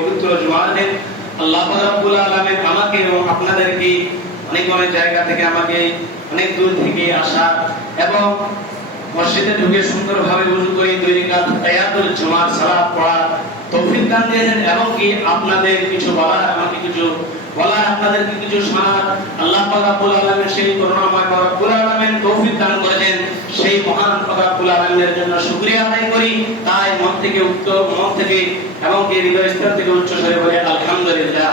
পবিত্র আল্লাহ রাব্বুল আলামিন আমাকে এবং আপনাদেরকে অনেক অনেক জায়গা থেকে আমাকে অনেক দূর থেকে আসা এবং মসজিদে ঢুকে সুন্দরভাবে উজু করে তৈরি কাজ জুমার সালাত পড়া তৌফিক দান দিয়েছেন এবং কি আপনাদের কিছু বলার আমাকে কিছু বলার আপনাদেরকে কিছু শোনার আল্লাহ পাক রব্বুল সেই করুণাময় রব্বুল আলামিন তৌফিক দান করেছেন। সেই মহান রব্বুল আলামিনের জন্য শুকরিয়া আদায় করি। তাই মন থেকে উত্তর মন থেকে এবং কি হৃদয়স্থল থেকে উচ্চ স্বরে বলে, আলহামদুলিল্লাহ।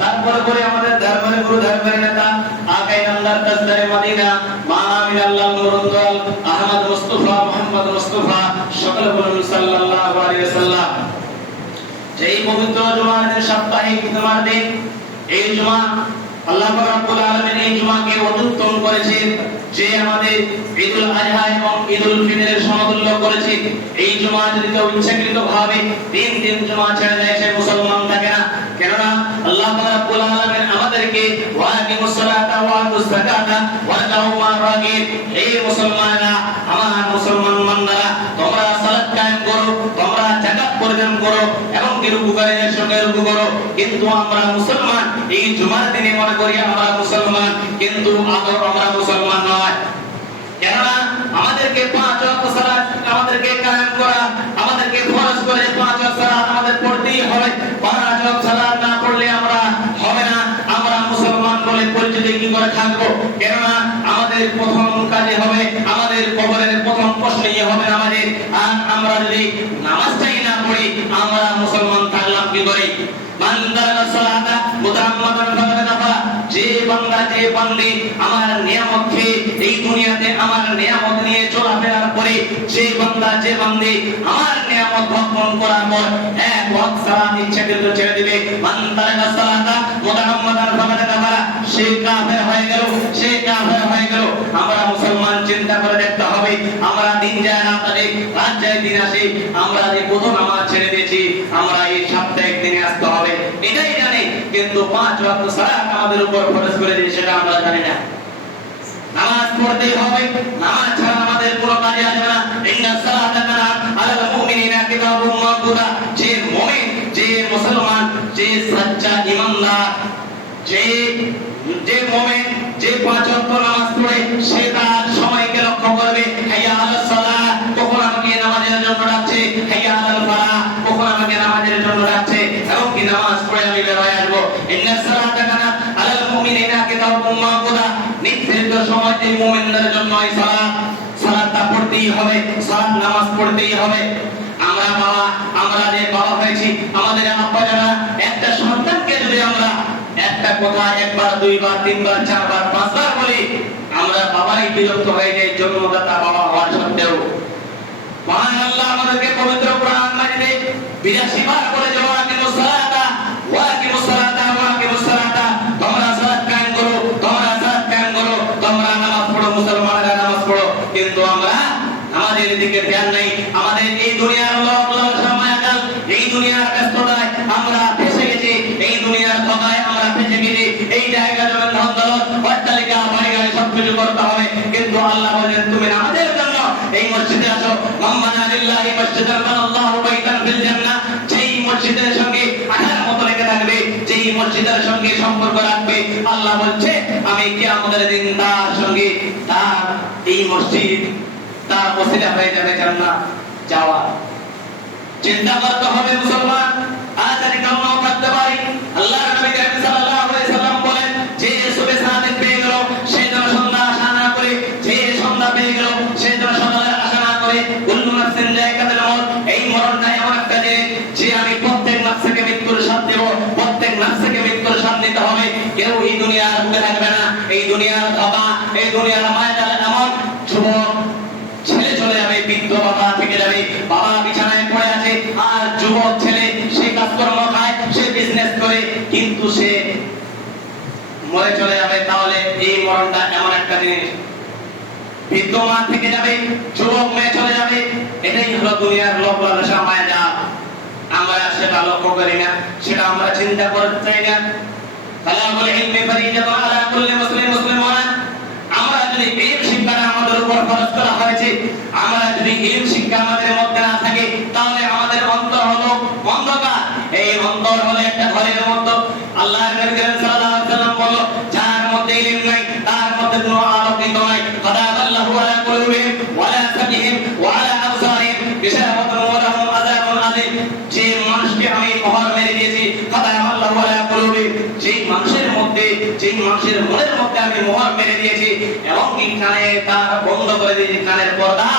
তারপরে পরে আমাদের ধর্মের গুরু ধর্মের নেতা, আকাই নামদার তাজদারে মদিনা মা আমিন আল্লাহ নুরুন্দল, আহমদ মুস্তাফা, মোহাম্মদ মুস্তাফা, সকল বলুন সাল্লাল্লাহু আলাইহি ওয়াসাল্লাম। যেই পবিত্র জুমার দিন, সাপ্তাহিক জুমার দিন এই জুমা আল্লাহ রব্বুল আলামিন এই জুমাকে অত্যুত্তম করেছেন, যে আমাদের ঈদুল আজহা এবং ঈদুল ফিতরের সমতুল্য করেছে। এই জুমা যদি কেউ ইচ্ছাকৃত ভাবে তিন দিন জুমা ছেড়ে দেয়, সে মুসলমান থাকে না। কেননা আল্লাহ রব্বুল আলামিন আমাদেরকে ওয়াকিমুস সালাতা ওয়া আতুস যাকাতা ওয়া দাউ রাগিব। এই মুসলমানরা, আমার মুসলমান বান্দারা, তোমরা সালাত কায়েম করো, তোমরা যাকাত প্রদান করো। রুকুকারীদের সঙ্গে রুকু করো। কিন্তু আমরা মুসলমান, এই জুমার দিনে মনে করি আমরা মুসলমান, কিন্তু আদর আমরা মুসলমান নয়। কেননা আমাদেরকে পাঁচ ওয়াক্ত সালাত, আমাদেরকে কায়েম করা, আমাদেরকে ফরজ করে পাঁচ ওয়াক্ত সালাত আমাদের পড়তেই হবে। পাঁচ ওয়াক্ত সালাত না পড়লে আমরা হবে না। আমরা মুসলমান বলে পরিচিতি কি করে থাকব? কেননা আমাদের প্রথম কাজে হবে বান্দি আমার নিয়ামত খেয়ে এই দুনিয়াতে আমার নিয়ামত নিয়ে চলাফেরার পরে যে বান্দা, যে বান্দি আমার নিয়ামত ভক্ষণ করার পর এক ওয়াক্ত সালাত ইচ্ছাকৃত ছেড়ে দিবে। মান দারাকা সালাতা মুতাআম্মাদান ফাকাদ কাফারা সে কাফের হয়ে গেল, সে কাফের হয়ে গেল। আমরা মুসলমান চিন্তা করে দেখতে হবে, আমরা দিন যায় না তারিখ রাত যায় দিন আসে, আমরা যে কত নামাজ ছেড়ে দিয়েছি, আমরা এই সাপ্তাহিক দিনে আসতে হবে। কিন্তু পাঁচ ওয়াক্ত সালাত আমাদের উপর ফরজ করে দিয়েছে, সেটা আমরা জানি না। নামাজ পড়তেই হবে, নামাজ ছাড়া আমাদের কোনো কাজে আসবে না। ইন্না সালাতা আলাল কিতাবুম মাওকুতা যে মুমিন, যে মুসলমান, যে সচ্চা ঈমানদার যে যে মুমিন, যে পাঁচ ওয়াক্ত নামাজ পড়ে, সে তার সময়তে মুমিনদের জন্য এই সালাত সালাতটা পড়তেই হবে, সালাত নামাজ পড়তেই হবে। আমরা বাবা, আমরা যে বাবা হয়েছি, আমাদের আব্বা যারা, একটা সন্তানকে যদি আমরা একটা কথা একবার, দুইবার, তিনবার, চারবার, পাঁচবার বলি, আমরা বাবাই বিরক্ত হয়ে যাই, জন্মদাতা বাবা হওয়ার সত্ত্বেও। মহান আল্লাহ আমাদেরকে পবিত্র কোরআন মাজিদে 82 বার তুমি নামাজের জন্য এই মসজিদে আসো। মাম্মানা লিল্লাহি মসজিদান বানাল্লাহু বাইতান ফিল জান্নাহ। যেই মসজিদের সঙ্গে আঠার মতো লেগে থাকবে, যেই মসজিদের সঙ্গে সম্পর্ক রাখবে, আল্লাহ বলছে, আমি কিয়ামতের দিন তার সঙ্গে তার এই মসজিদ, তার ওসিলা হয়ে যাবে জান্নাত যাওয়া চিন্তা করতে হবে মুসলমান। আজ আমি কামনাও করতে পারি আল্লাহ দুনিয়ার বুকে থাকবে না, এই দুনিয়ার ধোকা এই দুনিয়ার মায়াজাল এমন যুবক ছেলে চলে যাবে, বৃদ্ধ বাবা থেকে যাবে, বাবা বিছানায় পড়ে আছে, আর যুবক ছেলে সে কাজকর্ম খায়, সে বিজনেস করে, কিন্তু সে মরে চলে যাবে, তাহলে এই মরণটা এমন একটা জিনিস। বৃদ্ধ মা থেকে যাবে, যুবক মেয়ে চলে যাবে, এটাই হলো দুনিয়ার লোক লালসা মায়া যা আমরা সেটা লক্ষ্য করি না, সেটা আমরা চিন্তা করতে চাই না। ইলম শিক্ষাটা আমাদের উপর করা হয়েছে, আমরা যদি ইলম শিক্ষা আমাদের মধ্যে না থাকে, তাহলে আমাদের অন্তর হলো অন্ধকার। এই অন্তর হলো একটা ঘরের মতো। আল্লাহর কানে বন্ধ করে দিয়েছি কানের পর্দা।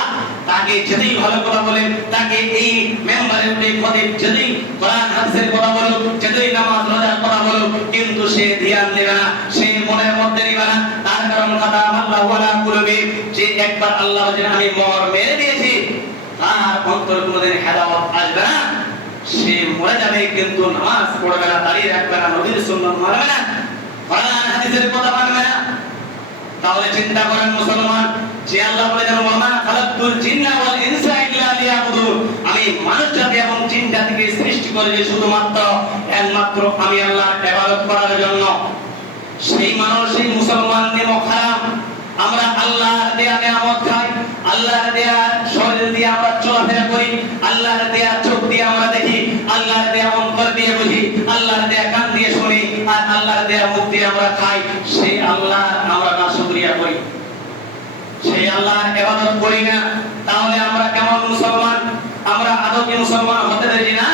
তাকে যেতেই ভালো কথা বলেন, তাকে এই মেম্বারে উঠে খতিব যেতেই কোরআন, হাদিসের কথা বলুক যেতেই নামাজ, রোজার কথা বলুক কিন্তু সে ধ্যান দেবে না, সে মনের মধ্যে নিবে না। তার কারণ কথা আল্লাহ ওয়ালা কুলুবি, যে একবার আল্লাহ যেন আমি মর মেরে দিয়েছি, তার অন্তর কোনোদিন হেদাওয়াত আসবে না। সে মরে যাবে, কিন্তু নামাজ পড়বে না, দাঁড়িয়ে রাখবে না, নবীর সুন্নাত মানবে না, কোরআন, হাদিসের কথা মানবে না। তাহলে চিন্তা করেন মুসলমান, যে আল্লাহ বলে যেন, ওয়ামা খালাকুল জিন্না ওয়াল ইনসা ইল্লা লিয়াবুদুন আমি মানুষ জাতি এবং জিন জাতিকে সৃষ্টি করেছি শুধুমাত্র, একমাত্র আমি আল্লাহর ইবাদত করার জন্য। সেই মানুষ, সেই মুসলমান নেমো খারাপ আমরা আল্লাহর দেয়া নিয়ামত খাই, আল্লাহর দেয়া শরীর দিয়ে আমরা চলাফেরা করি, আল্লাহর দেয়া চোখ দিয়ে আমরা দেখি, আল্লাহর দেয়া অন্তর দিয়ে বুঝি, আল্লাহর দেয়া কান দিয়ে শুনি, আর আল্লাহর দেয়া মুখ দিয়ে আমরা খাই। সেই আল্লাহ আমরা না শুকরিয়া করি সেই করি না, তাহলে আমরা কেমন মুসলমান? আমরা মুসলমান হতে পারি না?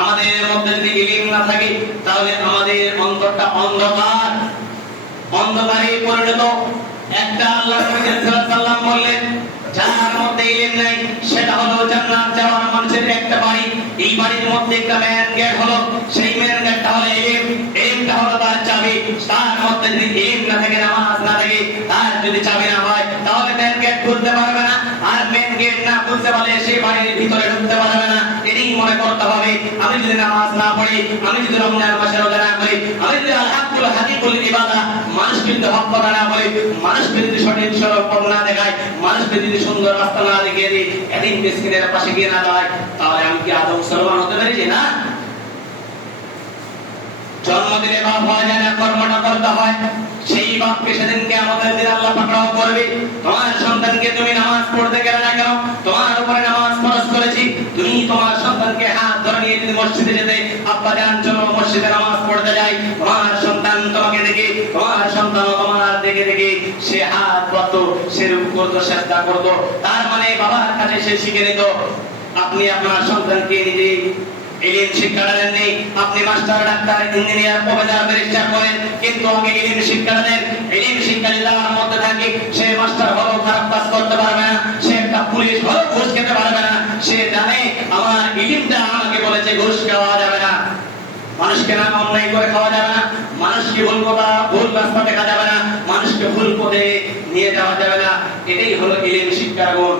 আমাদের মধ্যে যদি ইলিম না থাকে, তাহলে আমাদের অন্তরটা অন্ধকার। অন্ধকারে পরিণত। একটা আল্লাহ সাল্লাল্লাহু বললেন, যার মধ্যে ইলম নাই, সেটা হলো জান্নাত। যাওয়ার মানুষের একটা বাড়ি, এই বাড়ির মধ্যে একটা গেট হলো। সেই মেন গেটটা হলো ইলম। ইলমটা হলো তার চাবি। তার মধ্যে যদি ইলম না থাকে, নামাজ না থাকে, তার যদি চাবি না হয় তাহলে মেন গেট খুলতে পারবে না আর মেন গেট না খুলতে পারলে সেই বাড়ির ভিতরে ঢুকতে পারবে না। এটাই মনে করতে হবে। আমি যদি নামাজ না পড়ি, আমি যদি রমজান মাসে রোজা না করি, আমি যদি আল্লাহুল হাদিকুল ইবাদা মানুষকে যদি হক না বলি মানুষকে যদি সঠিক সড়ক পথ না দেখায় মানুষকে যদি সুন্দর রাস্তা না দেখিয়ে দিই, এদিন মিসকিনের পাশে গিয়ে না দাঁড়ায়, তাহলে আমি কি আদৌ মুসলমান হতে পেরেছি না? জন্মদিনে বাপ যায় না, কর্মটা করতে হয়। সেই বাপকে সেদিনকে আমাদের দিন আল্লাহ পাকড়াও করবে। তোমার সন্তানকে তুমি নামাজ পড়তে গেলে না কেন? তোমার উপরে নামাজ ফরজ করেছি। তুমি তোমার সন্তানকে হাত ধরে নিয়ে যদি মসজিদে যেতে আব্বা যান চলো মসজিদে নামাজ পড়তে যাই। তোমার সন্তান তোমাকে দেখে, তোমার সন্তান তোমার দেখে দেখে সে হাত পাতো সে রূপ করতো চেষ্টা করতো। তার মানে বাবার কাছে সে শিখে নিত, আপনি আপনার সন্তানকে নিজে ইলিম শিক্ষাটা দেননি। আপনি master, doctor, engineer, professor, barrister করেন, কিন্তু আগে ইলিম শিক্ষাটা দেন। ইলিম শিক্ষা তার মধ্যে থাকে, সে মাস্টার হলেও খারাপ কাজ করতে পারবে না, সে একটা পুলিশ হলেও ঘুষ খেতে পারবে না, সে জানে আমার ইলিমটা আমাকে বলেছে, ঘুষ খাওয়া যাবে না। মানুষকে না অন্যায় করে খাওয়া যাবে না, মানুষকে ভুল কথা, ভুল রাস্তা দেখা যাবে না, মানুষকে ভুল পথে নিয়ে যাওয়া যাবে না। এটাই হলো ইলিম শিক্ষার গুণ।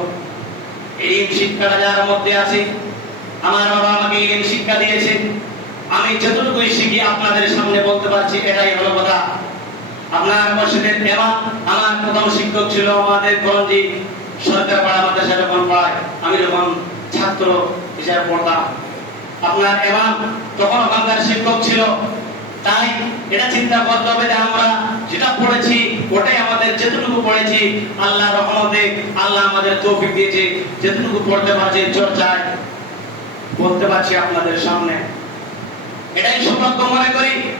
ইলিম শিক্ষাটা যার মধ্যে আছে, আমার বাবা আমাকে শিক্ষা দিয়েছে। আমি যতটুকুই শিখি আপনাদের সামনে বলতে পারছি, এটাই হলো কথা। আপনার মসজিদের এমাম আমার প্রথম শিক্ষক ছিল আমাদের সরকার পাড়া মাদ্রাসা যখন পড়ায়, আমি যখন ছাত্র হিসেবে পড়তাম। আপনার এমাম তখন ওখানকার শিক্ষক ছিল। তাই এটা চিন্তা করতে হবে যে আমরা যেটা পড়েছি, ওটাই আমাদের যেটুকু পড়েছি আল্লাহ রহমতে আল্লাহ আমাদের তৌফিক দিয়েছে। যেটুকু পড়তে চর্চায় বলতে পারছি আপনাদের সামনে। এটাই সৌভাগ্য মনে করি।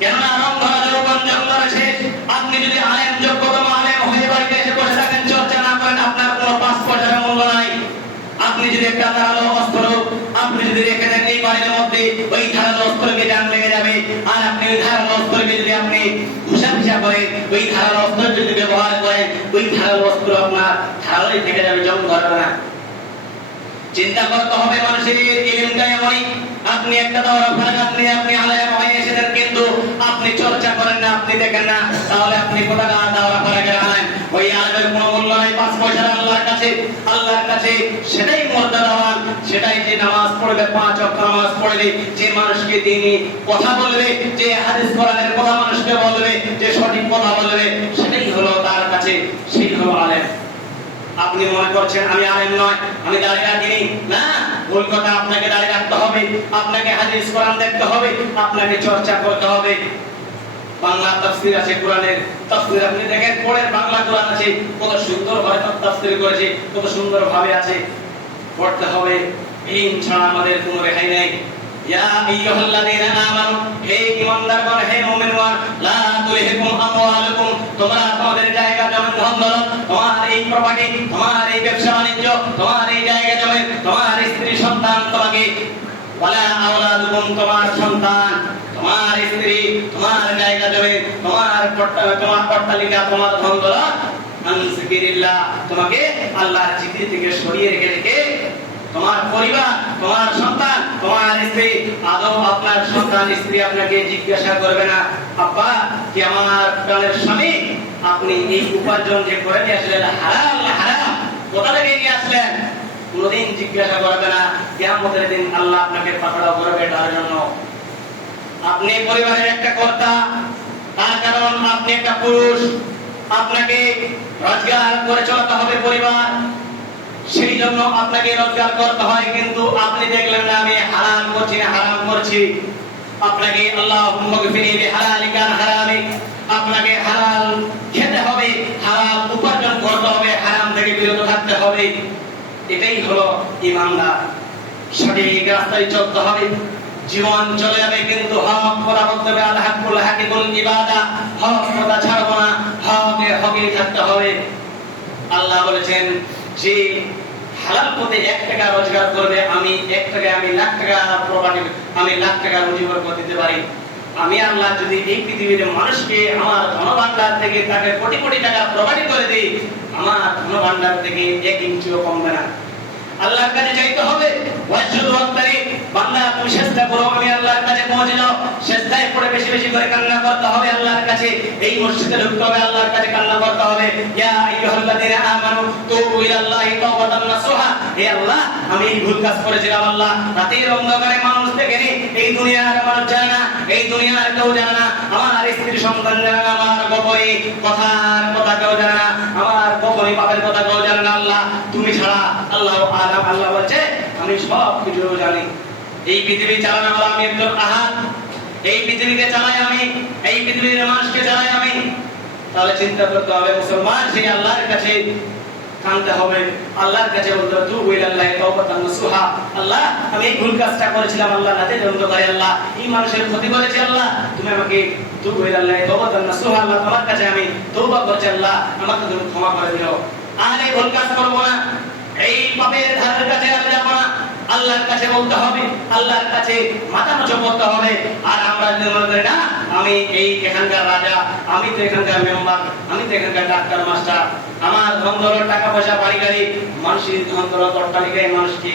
কেননা রংধরা যৌবন জঙ্গলে শেষ। আপনি যদি আলেম, যোগ্যতম আলেম হয়ে বাড়িতে এসে বসে থাকেন, চর্চা না করেন, আপনার কোনো পাঁচ পয়সার মূল্য নাই। আপনি যদি একটা ধারালো অস্ত্র, আপনি যদি রেখে দেন এই বাড়ির মধ্যে ওই ধারালো অস্ত্রকে জান লেগে যাবে। আর আপনি ওই ধারালো অস্ত্রকে যদি আপনি ঘুষা ঘুষা করেন, ওই ধারালো অস্ত্র যদি ব্যবহার করেন, ওই ধারালো অস্ত্র আপনার ধারালোই থেকে যাবে চিন্তা করতে হবে মানুষের এমনই। আপনি একটা দৌড়া ফেলেন আপনি আপনি আলেম হয়ে এসেছেন, কিন্তু আপনি চর্চা করেন না, আপনি দেখেন না, তাহলে আপনি ওই কোনো মূল্য নাই, পাঁচ আল্লাহর কাছে আল্লাহর কাছে সেটাই মর্যাদাবান সেটাই যে নামাজ পড়বে, পাঁচ ওয়াক্ত নামাজ পড়বে, যে মানুষকে তিনি কথা বলবে, যে হাদিস কোরআনের কথা মানুষকে বলবে, যে সঠিক কথা বলবে, সেটাই হলো তার কাছে সেই আপনি মনে করছেন আমি আলেম নয়, আমি দাঁড়িয়ে রাখিনি না, ভুল কথা আপনাকে দাঁড়িয়ে রাখতে হবে, আপনাকে হাদিস, কোরআন দেখতে হবে, আপনাকে চর্চা করতে হবে। বাংলা তাফসীর আছে কোরআনের, তাফসীর আপনি দেখেন, পড়েন, বাংলা কোরআন আছে, কত সুন্দর ভাবে তাফসীর করেছে, কত সুন্দর ভাবে আছে। পড়তে হবে ইলম ছাড়া আমাদের কোনো রেহাই নেই। ইয়া আইয়ুহাল্লাযীনা আমানু, হে মুমিনগণ, লা তুলহিকুম আমওয়ালুকুম, তোমরা তোমাদের জায়গা জমি ধন তোমার এই প্রপার্টি, তোমার এই ব্যবসা বাণিজ্য, তোমার এই জায়গা জমি তোমার স্ত্রী সন্তান তোমাকে, ওয়ালা আওলাদুকুম, তোমার সন্তান, তোমার স্ত্রী, তোমার জায়গা জমি তোমার তোমার অট্টালিকা তোমার ধন দৌলত আনজিকিরিল্লাহ তোমাকে আল্লাহর জিকির থেকে সরিয়ে রেখে রেখে তোমার পরিবার, তোমার সন্তান, তোমার স্ত্রী, আদৌ আপনার সন্তান, স্ত্রী আপনাকে জিজ্ঞাসা করবে না, আব্বা, কি আমার প্রাণের স্বামী? আপনি এই উপার্জন যে করে নিয়ে আসলেন, হারাম হারাম? কোথা থেকে নিয়ে আসলেন? কোনোদিন জিজ্ঞাসা করবে না। কেমন দিন আল্লাহ আপনাকে পাকড়াও করবে তার জন্য। আপনি পরিবারের একটা কর্তা, তার কারণ আপনি একটা পুরুষ। আপনাকে রোজগার করে চলাতে হবে পরিবার। সেই জন্য আপনাকে রোজগার করতে হয়, কিন্তু আপনি দেখলেন না, আমি হারাম করছি, না হারাম করছি। আপনাকে আল্লাহ হালালিকা হারামি। আপনাকে হালাল খেতে হবে হারাম উপার্জন করতে হবে, হারাম থেকে বিরত থাকতে হবে। এটাই হলো ইমানদার। সঠিক রাস্তায় চলতে হবে, জীবন চলে যাবে, কিন্তু হক কথা বলতে হবে আল্লাহ হাকুল হাকিকুল ইবাদা। হক কথা ছাড়বো না, হকে হকে থাকতে হবে। আল্লাহ বলেছেন যে হালাল পথে এক টাকা রোজগার করবে আমি এক টাকায় আমি লাখ টাকা প্রপার্টি আমি লাখ টাকা রোজগার করে দিতে পারি। আমি আল্লাহ যদি এই পৃথিবীর মানুষকে আমার ধনভাণ্ডার থেকে তাকে কোটি কোটি টাকা প্রোভাইড করে দিই, আমার ধনভাণ্ডার থেকে এক ইঞ্চিও কমবে না। আল্লাহর কাছে চাইতে হবে। ওয়াক্তারি বান্দা তুমি করো। আমি আল্লাহর কাছে পৌঁছে যাও পড়ে বেশি বেশি করে কান্না করতে হবে আল্লাহর কাছে। এই মসজিদে ঢুকতে হবে, আল্লাহর কাছে কান্না করতে হবে। ইয়া আইয়ুহাল্লাযীনা আমানু, তুবু ইলাল্লাহি তাওবাতান নাসুহা। হে আল্লাহ, আমি এই ভুল কাজ করেছিলাম আল্লাহ। রাতের অন্ধকারে মানুষ নি এই দুনিয়ার মানুষ জানে এই দুনিয়ার কেউ জানে না, আমার স্ত্রী সন্তান জানে না, আমার গোপনে কথার কথা কেউ জানে না, আমার গোপনে বাপের কথা কেউ জানে না, আল্লাহ, তুমি ছাড়া আল্লাহ আলাম আল্লাহ বলছে, আমি সব কিছু জানি। এই পৃথিবী চালানো হলো আমি একজন আহাত এই পৃথিবীকে চালাই আমি, এই পৃথিবীর মানুষকে চালাই আমি। তাহলে চিন্তা করতে হবে, মুসলমান সেই আল্লাহর কাছে কানতে হবে। আল্লাহর কাছে তু তাওবাতান নাসুহা আল্লাহ, আমি এই ভুল কাজটা করেছিলাম আল্লাহ করে আল্লাহ। এই মানুষের ক্ষতি আল্লাহ। তুমি আমাকে তু তাওবাতান নাসুহা আল্লাহ তোমার কাছে আমি তওবা করছি আল্লাহ। আমাকে তুমি ক্ষমা করে দিও। আর এই ভুল কাজ করব না। এই পাপের ধারের কাছে যাব না। আল্লাহর কাছে বলতে হবে, আল্লাহর কাছে মাথা নষ্ট করতে হবে। আর আমরা যদি মনে করি, না, আমি এই এখানকার রাজা, আমি তো এখানকার মেম্বার, আমি তো এখানকার ডাক্তার, মাস্টার আমার ধন দৌলত টাকা পয়সা বাড়ি মানুষের ধন দৌলত অট্টালিকায় মানুষকে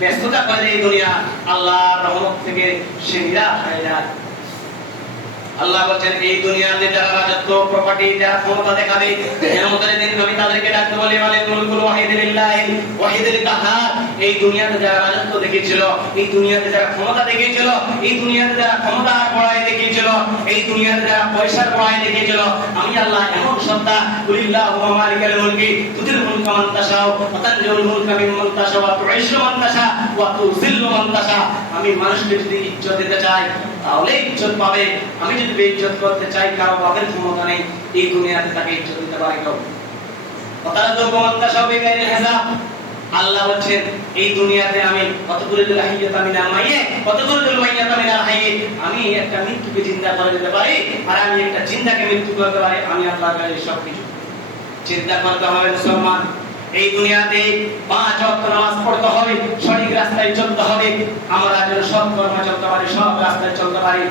ব্যস্ততা করে এই দুনিয়া আল্লাহর রহমত থেকে সে নিরাশ হয়ে যায়। আল্লাহ বলছেন, এই দুনিয়াতে যারা রাজত্ব প্রপার্টি যারা ক্ষমতা দেখাবে কিয়ামতের দিন আমি তাদেরকে ডাকতে বলি মানে মুলকুল ওয়াহিদিল্লাহি ওয়াহিদুল কাহার। এই দুনিয়াতে যারা রাজত্ব দেখিয়েছিল এই দুনিয়াতে যারা ক্ষমতা দেখিয়েছিল এই দুনিয়াতে যারা ক্ষমতা বড়াই দেখিয়েছিল এই দুনিয়াতে যারা পয়সার বড়াই দেখিয়েছিল আমি আল্লাহ এমন সত্তা, কুলিল্লাহু ওয়া মালিকাল মুলকি, তুতিল মুলকা মান তাশাউ ওয়া তানজিউল মুলকা মিম্মান তাশাউ, ওয়া তুইজ্জু মান তাশা ওয়া মান তাশা আমি মানুষকে যদি ইজ্জত দিতে চাই, তাহলে ইজ্জত পাবে। আমি যদি বেইজ্জত করতে চাই, কারও বাপের ক্ষমতা নেই, এই দুনিয়াতে তাকে ইজ্জত দিতে পারে কেউ। দুর্গমন্তা সবই গাইরে হিসাব। আল্লাহ বলছেন, এই দুনিয়াতে আমি কতগুলো আমি না মাইয়ে, কতগুলো দিল মাইয়াত আমি হাইয়ে, আমি একটা মৃত্যুকে চিন্তা করে দিতে পারি আর আমি একটা চিন্তাকে মৃত্যু করতে পারি, আমি আল্লাহর কাছে সব কিছু চিন্তা করতে হবে মুসলমান। এই দুনিয়াতে পাঁচ ওয়াক্ত নামাজ পড়তে হবে, সঠিক রাস্তায় চলতে হবে। আমরা যেন সব কর্ম চলতে পারি সব রাস্তায় চলতে পারি,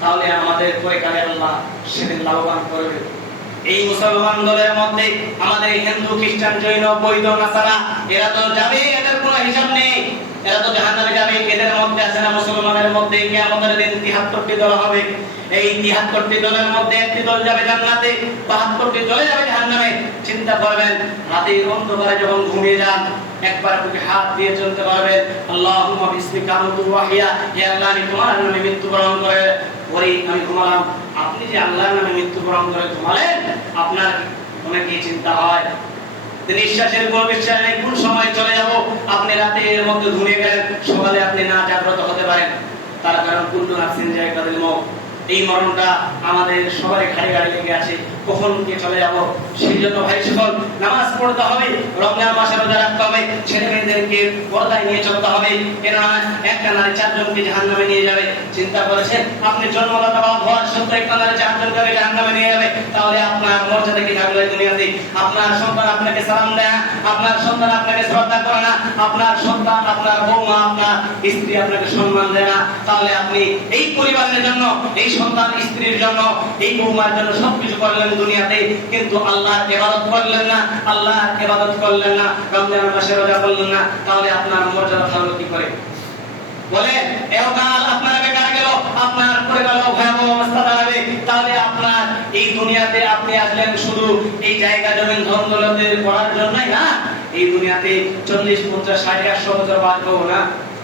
তাহলে আমাদের পরিকালে আল্লাহ সেদিন লাভবান করবে। এই মুসলমান দলের মধ্যে আমাদের হিন্দু, খ্রিস্টান, জৈন বৈধ নাসারা, এরা তো যাবে, এদের কোনো হিসাব নেই। এরা তো জাহান্নামে যাবে, এদের মধ্যে আছে না মুসলমানের মধ্যে, কিয়ামতের দিন 73টি দল হবে। এই 73টি দলের মধ্যে একটি দল যাবে জান্নাতে 72টি চলে যাবে জাহান্নামে। চিন্তা করবেন, রাতের অন্ধকারে যখন ঘুমিয়ে যান, একবার বুকে হাত দিয়ে চলতে পারবেন। আল্লাহুম্মা বিসমিকা আমতু ওয়াহিয়া, হে আল্লাহ, আমি তোমার নামে মৃত্যুবরণ করে ওই আমি ঘুমালাম। আপনি যে আল্লাহর নামে মৃত্যুবরণ করে ঘুমালেন, আপনার মনে কি চিন্তা হয়? নিঃশ্বাসের কোন বিশ্বাস নেই, কোন সময় চলে যাব? আপনি রাতের মধ্যে ঘুমিয়ে গেলেন, সকালে আপনি না জাগ্রত হতে পারেন। তার কারণ কুল্লু নাফসিন মউত এই মরণটা আমাদের সবারই ঘাড়ে ঘাড়ে লেগে আছে। আপনি আপনার সন্তান আপনাকে শ্রদ্ধা করে না, আপনার সন্তান, আপনার বৌমা, আপনার স্ত্রী আপনাকে সম্মান দেয় না। তাহলে আপনি এই পরিবারের জন্য, এই সন্তান স্ত্রীর জন্য, এই বৌমার জন্য সবকিছু করলেন দুনিয়াতে, কিন্তু আল্লাহর ইবাদত করলেন না আল্লাহর ইবাদত করলেন না রমজান মাসে রোজা করলেন না, তাহলে আপনার মর্যাদা থাকল কি করে? বলে এহকাল আপনার বেকার গেল, আপনার পরিবার ভয়াবহ অবস্থা দাঁড়াবে, তাহলে আপনার এই দুনিয়াতে আপনি আসলেন শুধু এই জায়গা জমিন ধন দৌলতে করার জন্যই না, এই দুনিয়াতে চল্লিশ, পঞ্চাশ, ষাট, একশো বছর বাদ না।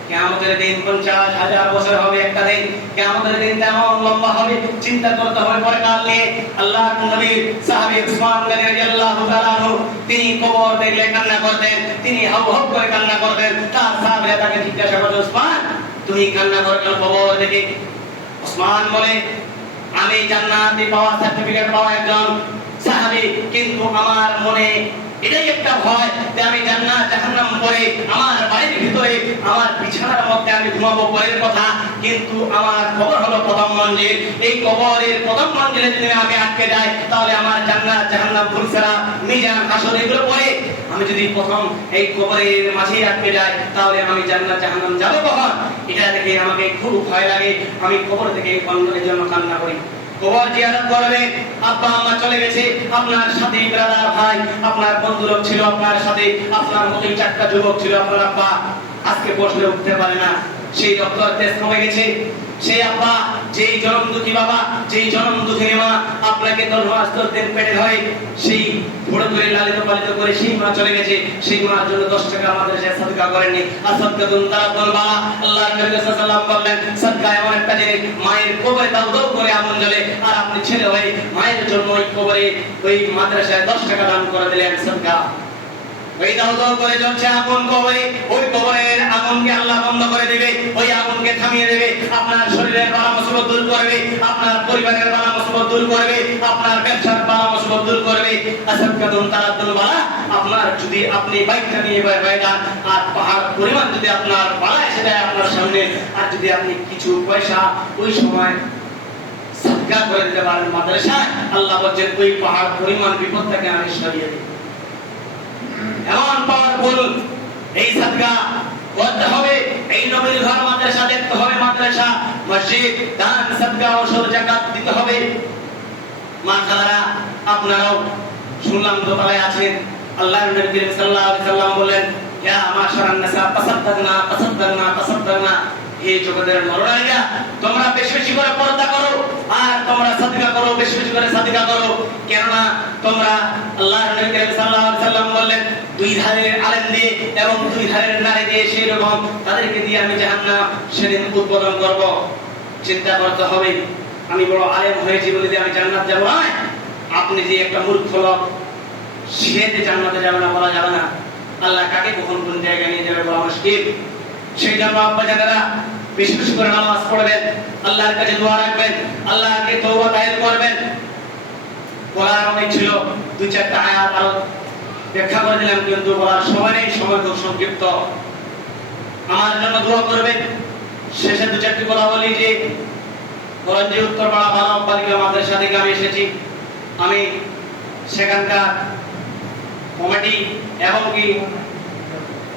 কেমতের দিন পঞ্চাশ হাজার বছর হবে একটা দিন। কেমতের দিন তেমন লম্বা হবে চিন্তা করতে হবে পরে কাল নিয়ে। আল্লাহ নবীর সাহাবী উসমান গনি রাদিয়াল্লাহু তাআলা তিনি কবর দেখলে কান্না করতেন, তিনি হাউ হাউ করে কান্না করতেন। তার সাহাবীরা তাকে জিজ্ঞাসা করতে উসমান, তুমি কান্না করে কেন কবর দেখে? উসমান বলে, আমি জান্নাতে পাওয়া সার্টিফিকেট পাওয়া একজন সাহাবী, কিন্তু আমার মনে এটাই একটা ভয় যে আমি জান্নাত জাহান্নাম করে আমার বাড়ির ভিতরে, আমার বিছানার মধ্যে আমি ঘুমাবো পরের কথা। কিন্তু আমার কবর হলো প্রথম মঞ্জিল এই কবরের প্রথম মঞ্জিলে যদি আমি আটকে যাই, তাহলে আমার জান্নাত জাহান্নাম ফুলসেরা মিজান, হাসর, এগুলো পরে আমি যদি প্রথম এই কবরের মাঝেই আটকে যাই, তাহলে আমি জান্নাত জাহান্নাম যাব কখন? এটা দেখে আমাকে খুব ভয় লাগে। আমি কবর থেকে অন্যের জন্য কান্না করি। কবর জিয়ারত চলে গেছে। আপনার সাথে ব্রাদার ভাই, আপনার বন্ধুরা ছিল, আপনার সাথে আপনার মতোই চারটা যুবক ছিল, আপনার আব্বা আজকে বসলে উঠতে পারে না। সেই রক্ত তেজ কমে গেছে। সেই আব্বা, যেই জনম দুঃখী বাবা, যেই জনম দুঃখী মা, আপনাকে মাস পেটে ধরে, সেই ধরে ধরে লালিত পালিত করে সেই মা চলে গেছে। সেই মার জন্য দশ টাকা আমাদের সে সদকা করেননি। আর সদকা দুন তারা বাবা আল্লাহ সাল্লাল্লাহু বললেন, সদকা এমন একটা জিনিস মায়ের কবরে দাও দাও করে আমন জ্বলে আর আপনি ছেলে হয়ে মায়ের জন্য ওই কবরে, ওই মাদ্রাসায় দশ টাকা দান করে দিলেন সদকা। আপনার যদি আপনি বাইকটা নিয়ে বের হয়ে যান, আর পাহাড় পরিমাণ যদি আপনার আপনার সামনে, আর যদি আপনি কিছু পয়সা ওই সময় করে দিতে পারেন মাদ্রাসায়, আল্লাহ বলছেন, ওই পাহাড় পরিমাণ বিপদটাকে আমি সরিয়ে দিই। এমন পাওয়ারফুল এই সাদকা করতে হবে। এই নবীর ঘর মাদ্রাসা দেখতে হবে মাদ্রাসা। মসজিদ, দান সাদকা ওসব জাকাত দিতে হবে। মা খালারা আপনারাও শুনলাম দোতলায় আছেন। আল্লাহ নবী সাল্লাল্লাহু আলাইহি সাল্লাম বলেন ইয়া মাশারান নাসা তাসাদ্দাকনা তাসাদ্দাকনা তাসাদ্দাকনা। তাদেরকে দিয়ে আমি সেদিন উদ্বোধন করব। চিন্তা করতে হবে, আমি বড় আলেম হয়েছি বলে যে আমি জান্নাত যাব না। আপনি যে একটা মূর্খ লোক, সে জান্নাতে যাবে না, বলা যাবে না। আল্লাহ কাকে কখন কোন জায়গায় নিয়ে যাবে বলা মুশকিল? সেই জন্য আব্বা জানেরা বেশি বেশি করে নামাজ পড়বেন, আল্লাহর কাছে দোয়া রাখবেন, আল্লাহকে তওবা তাইল করবেন। বলার অনেক ছিল দুই চারটা আয়াত আরও ব্যাখ্যা করে দিলাম, কিন্তু বলার সময় নেই, সময় খুব সংক্ষিপ্ত। আমার জন্য দোয়া করবেন। শেষে দু চারটি কথা বলি যে গরঞ্জি উত্তরপাড়া মানব বালিকা মাদ্রাসা থেকে আমি এসেছি। আমি সেখানকার কমিটি এবং কি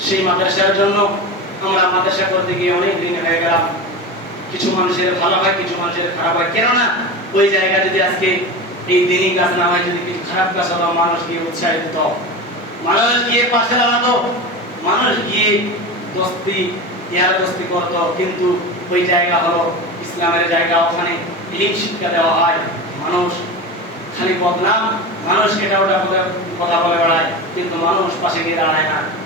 সেই মাদ্রাসার জন্য আমরা মাদ্রাসা করতে গিয়ে অনেক দিন হয়ে গেলাম। কিছু মানুষের ভালো হয়, কিছু মানুষের খারাপ হয়। কেননা ওই জায়গা যদি আজকে এই দিনই কাজ না হয়, যদি কিছু খারাপ কাজ হতো মানুষ গিয়ে উৎসাহিত। হতো মানুষ গিয়ে পাশে দাঁড়াতো, মানুষ গিয়ে দস্তি, ইয়ার দস্তি করতো। কিন্তু ওই জায়গা হলো ইসলামের জায়গা, ওখানে ইলিম শিক্ষা দেওয়া হয়। মানুষ খালি বদনাম, মানুষ এটা ওটা কথা বলে বেড়ায়। কিন্তু মানুষ পাশে গিয়ে দাঁড়ায় না।